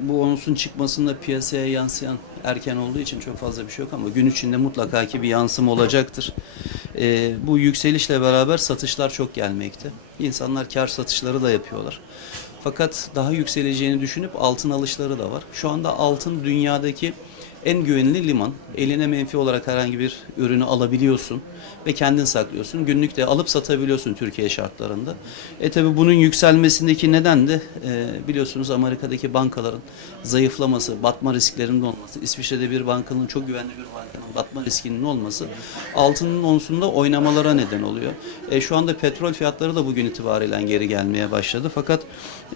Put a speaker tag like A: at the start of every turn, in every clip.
A: Bu onusun çıkmasında piyasaya yansıyan erken olduğu için çok fazla bir şey yok ama gün içinde mutlaka ki bir yansım olacaktır. E, bu yükselişle beraber satışlar çok gelmekte. İnsanlar kar satışları da yapıyorlar. Fakat daha yükseleceğini düşünüp altın alışları da var. Şu anda altın dünyadaki en güvenilir liman. Eline menfi olarak herhangi bir ürünü alabiliyorsun ve kendin saklıyorsun. Günlük de alıp satabiliyorsun Türkiye şartlarında. E tabi bunun yükselmesindeki neden de e, biliyorsunuz Amerika'daki bankaların zayıflaması, batma risklerinin olması, İsviçre'de bir bankanın çok güvenli bir bankanın batma riskinin olması altının onsunda oynamalara neden oluyor. E, şu anda petrol fiyatları da bugün itibariyle geri gelmeye başladı. Fakat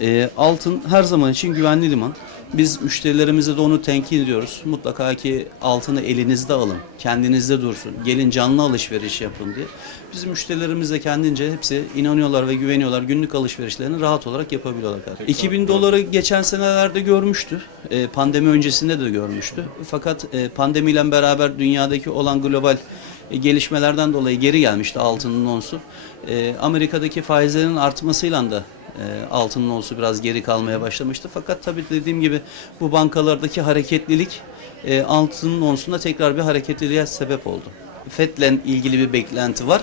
A: e, altın her zaman için güvenli liman. Biz müşterilerimize de onu tenkit ediyoruz. Mutlaka ki altını elinizde alın, kendinizde dursun. Gelin canlı alışveriş yapın diye. Bizim müşterilerimiz de kendince hepsi inanıyorlar ve güveniyorlar. Günlük alışverişlerini rahat olarak yapabiliyorlar. 2000 doları geçen senelerde görmüştü. E, pandemi öncesinde de görmüştü. Fakat e, pandemiyle beraber dünyadaki olan global e, gelişmelerden dolayı geri gelmişti altının onsu. Amerika'daki faizlerin artmasıyla da altının onsu biraz geri kalmaya başlamıştı. Fakat tabii dediğim gibi bu bankalardaki hareketlilik e, altının onsunda tekrar bir hareketliliğe sebep oldu. FED'le ilgili bir beklenti var.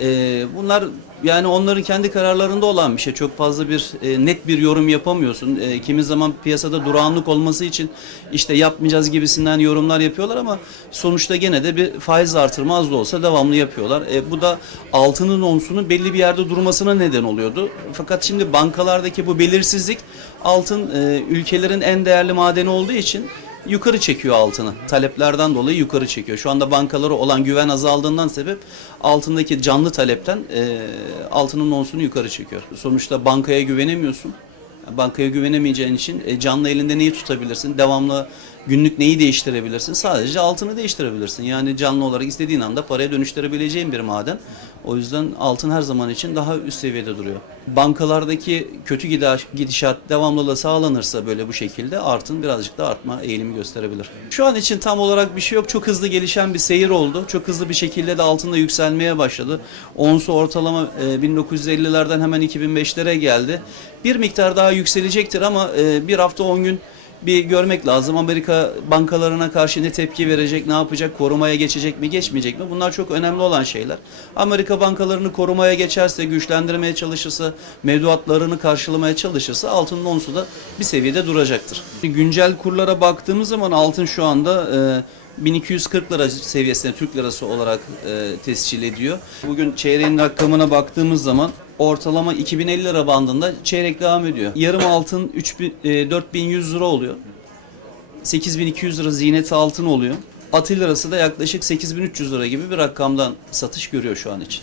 A: E, bunlar yani onların kendi kararlarında olan bir şey. Çok fazla bir e, net bir yorum yapamıyorsun. E, kimi zaman piyasada durağanlık olması için işte yapmayacağız gibisinden yorumlar yapıyorlar ama sonuçta gene de bir faiz artırma az da olsa devamlı yapıyorlar. E, bu da altının onsunun belli bir yerde durmasına neden oluyordu. Fakat şimdi bankalardaki bu belirsizlik altın e, ülkelerin en değerli madeni olduğu için yukarı çekiyor altını. Taleplerden dolayı yukarı çekiyor. Şu anda bankalara olan güven azaldığından sebep altındaki canlı talepten e, altının onsunu yukarı çekiyor. Sonuçta bankaya güvenemiyorsun. Bankaya güvenemeyeceğin için e, canlı elinde neyi tutabilirsin? Devamlı günlük neyi değiştirebilirsin? Sadece altını değiştirebilirsin. Yani canlı olarak istediğin anda paraya dönüştürebileceğin bir maden. O yüzden altın her zaman için daha üst seviyede duruyor. Bankalardaki kötü gidiş- gidişat devamlılığı sağlanırsa böyle bu şekilde altın birazcık da artma eğilimi gösterebilir. Şu an için tam olarak bir şey yok. Çok hızlı gelişen bir seyir oldu. Çok hızlı bir şekilde de altında yükselmeye başladı. Onsu ortalama e, 1950'lerden hemen 2005'lere geldi. Bir miktar daha yükselecektir ama e, bir hafta 10 gün bir görmek lazım. Amerika bankalarına karşı ne tepki verecek, ne yapacak, korumaya geçecek mi, geçmeyecek mi? Bunlar çok önemli olan şeyler. Amerika bankalarını korumaya geçerse, güçlendirmeye çalışırsa, mevduatlarını karşılamaya çalışırsa altının onsu da bir seviyede duracaktır. Güncel kurlara baktığımız zaman altın şu anda e, 1240 lira seviyesinde Türk lirası olarak e, tescil ediyor. Bugün çeyreğin rakamına baktığımız zaman ortalama 2050 lira bandında çeyrek devam ediyor. Yarım altın 3000, e, 4100 lira oluyor. 8200 lira ziyneti altın oluyor. Atil lirası da yaklaşık 8300 lira gibi bir rakamdan satış görüyor şu an için.